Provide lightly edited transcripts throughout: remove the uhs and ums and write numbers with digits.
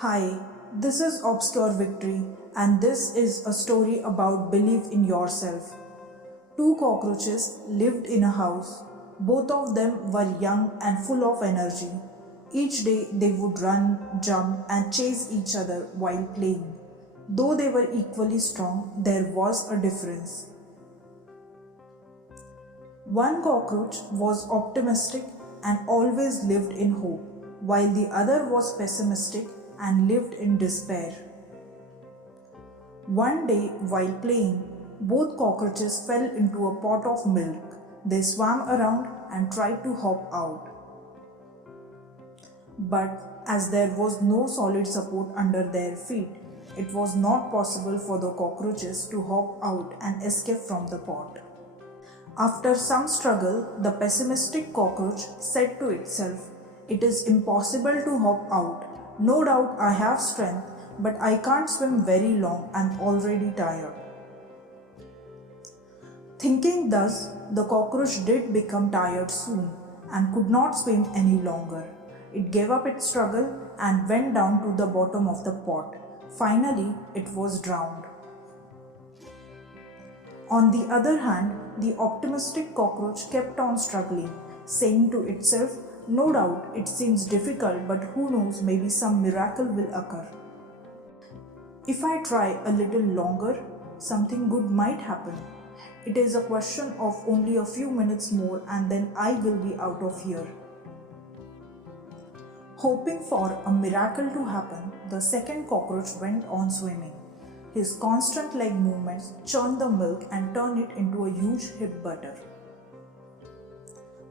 Hi, this is Obscure Victory, and this is a story about belief in yourself. Two cockroaches lived in a house. Both of them were young and full of energy. Each day they would run, jump, and chase each other while playing. Though they were equally strong, there was a difference. One cockroach was optimistic and always lived in hope, while the other was pessimistic and lived in despair. One day, while playing, both cockroaches fell into a pot of milk. They swam around and tried to hop out. But as there was no solid support under their feet, it was not possible for the cockroaches to hop out and escape from the pot. After some struggle, the pessimistic cockroach said to itself, "It is impossible to hop out. No doubt I have strength, but I can't swim very long. I'm already tired." Thinking thus, the cockroach did become tired soon and could not swim any longer. It gave up its struggle and went down to the bottom of the pot. Finally, it was drowned. On the other hand, the optimistic cockroach kept on struggling, saying to itself, "No doubt it seems difficult, but who knows, maybe some miracle will occur. If I try a little longer, something good might happen. It is a question of only a few minutes more and then I will be out of here." Hoping for a miracle to happen, the second cockroach went on swimming. His constant leg movements churned the milk and turned it into a huge hip butter.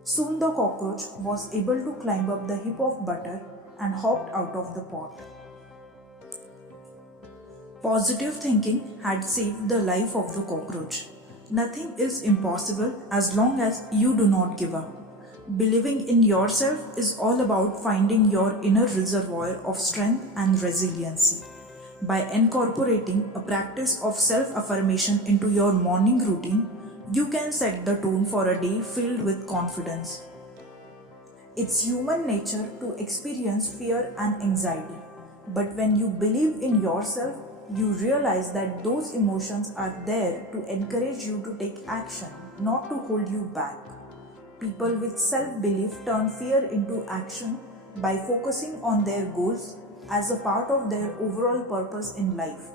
Soon the cockroach was able to climb up the heap of butter and hopped out of the pot. Positive thinking had saved the life of the cockroach. Nothing is impossible as long as you do not give up. Believing in yourself is all about finding your inner reservoir of strength and resiliency. By incorporating a practice of self-affirmation into your morning routine, you can set the tone for a day filled with confidence. It's human nature to experience fear and anxiety, but when you believe in yourself, you realize that those emotions are there to encourage you to take action, not to hold you back. People with self-belief turn fear into action by focusing on their goals as a part of their overall purpose in life.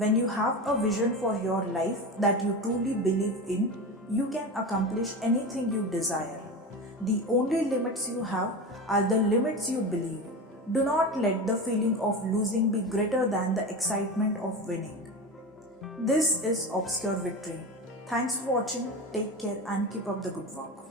When you have a vision for your life that you truly believe in, you can accomplish anything you desire. The only limits you have are the limits you believe. Do not let the feeling of losing be greater than the excitement of winning. This is Obscure Victory. Thanks for watching, take care and keep up the good work.